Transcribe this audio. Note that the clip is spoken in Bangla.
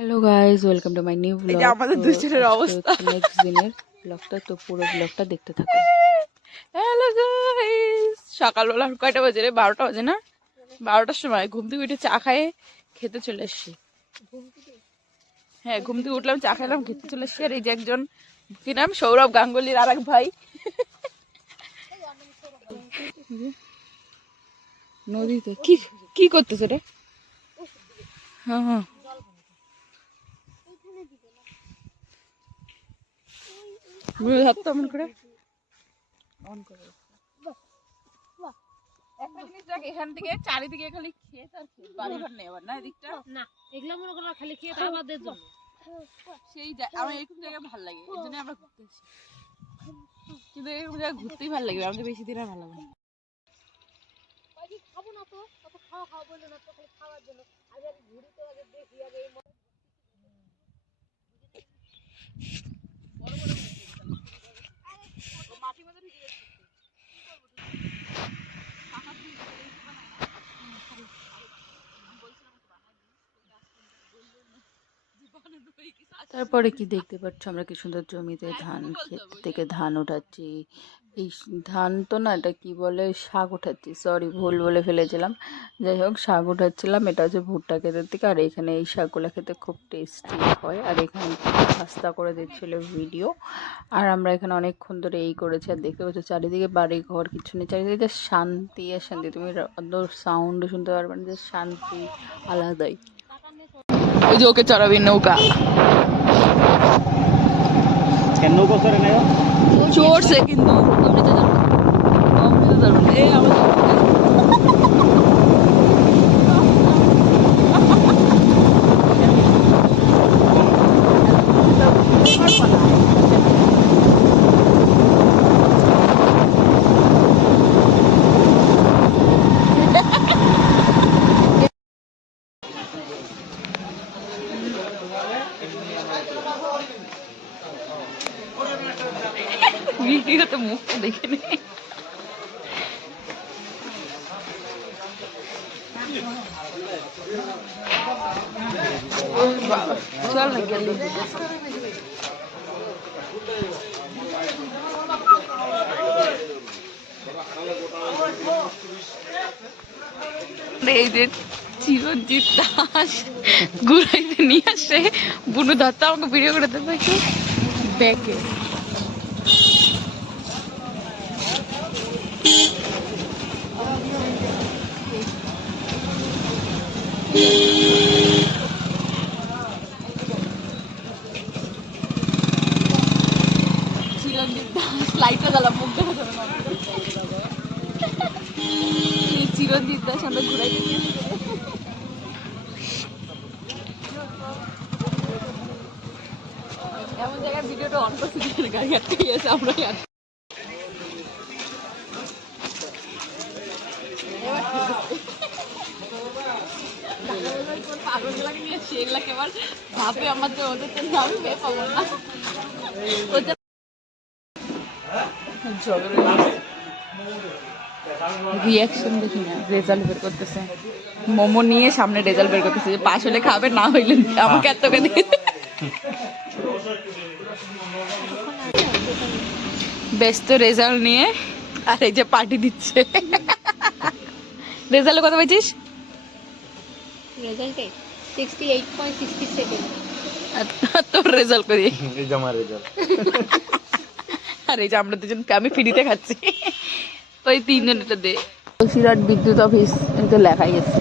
Hello guys, welcome to my new blog. এই যে আমাদের দুজনের অবস্থা নেক্সট দিনের ব্লগটা, তো পুরো ব্লগটা দেখতে থাকো। হ্যালো গাইস, সকালবেলা কয়টা বাজে রে? 12টা বাজে না? 12টার সময় ঘুম থেকে উঠে চা খায়ে খেতে চলে এসছি। হ্যাঁ, ঘুম থেকে উঠলাম, চা খেলাম, খেতে চলে এসছি। আর এই যে একজন, কি নাম, সৌরভ গাঙ্গুলির আর এক ভাই। নদীতে কি কি করতেছে রে? হ্যাঁ হ্যাঁ, ধরতো অমন করে অন করে। একটা জিনিস দেখ, এখান থেকে চারিদিকে খালি ক্ষেত আর ক্ষেত, বাড়িঘর নেই আবার না এদিকটা। না, এগুলো মনে করো খালি খেয়ে খাবারদের জন্য। সেই আমার এরকম জায়গা ভালো লাগে, এই জন্য আমরা ঘুরতে এসেছি। কিন্তু এরকম জায়গা ঘুরতেই ভালো লাগে, আমাকে বেশি দিন আর ভালো লাগে না। খাবো না তো, অত খাওয়া খাওয়া বললো না তো, খালি খাওয়ার জন্য। আগে ঘুরি তো, আগে দেখি, আগে এই তারপরে কি দেখতে পাচ্ছ, আমরা কি সুন্দর জমিতে ধান, ক্ষেত থেকে ধান ওঠাচ্ছি। এই ধান তো না, এটা কি বলে, শাক ওঠাচ্ছি, সরি ভুল বলে ফেলেছিলাম। যাই হোক, শাক ওঠাচ্ছিলাম। এটা হচ্ছে ভুট্টা ক্ষেতের থেকে, আর এখানে এই শাকগুলো খেতে খুব টেস্টি হয়। আর এখানে খাস্তা করে দিচ্ছিল ভিডিও। আর আমরা এখানে অনেকক্ষণ ধরে এই করেছি। আর দেখতে পাচ্ছ চারিদিকে বাড়ি ঘর কিছু নেই, চারিদিকে যে শান্তি আর শান্তি, তুমি অত সাউন্ড শুনতে পারবে না, যে শান্তি আলাদাই। ওই যে ওকে চড়াবি নৌকা, নৌকা করে নেয় চড়ছে কিন্তু ভিডিওতে মুখটা দেখে নে। চল না গেলি, এই যে চিরঞ্জিত দাস ঘুরাইতে নিয়ে আসে, বুনু দত্ত আমাকে ভিডিও করে দেবে একটু ব্যাকে। চিরঞ্জিত দাস লাইটটা জ্বালা, মুখ দেখা যাবে না। চিরঞ্জিত দাস আমরা ঘুরাই নিয়ে এমন জায়গায় ভিডিওটা অন করছি, গাড়ি আটকে গেছে, আমরা পাগলগুলাকে নিয়ে সেগুলাকে আবার ভাবে আমার তো ওদের তো নাম পেয়ে পাবো না। রিয়াকশন দেখি না, রেজাল্ট বের করতেছে, মোমো নিয়ে সামনে রেজাল্ট বের করতেছে, যে পাশ হলে খাবে, না হইলে আমাকে এত দেখে ব্যস্ত রেজাল্ট নিয়ে। আর এই যে পার্টি দিচ্ছে। রেজাল্টে কত পেয়েছিস? রেজাল্টে 68.67। তোর রেজাল্ট করি, এই যে আমার রেজাল্ট। আর এই যে আমরা দুজন, আমি ফ্রিতে খাচ্ছি, ওই 3 জনেরটা দে। বসিরহাট বিদ্যুৎ অফিস, এই তো লেখাই আছে।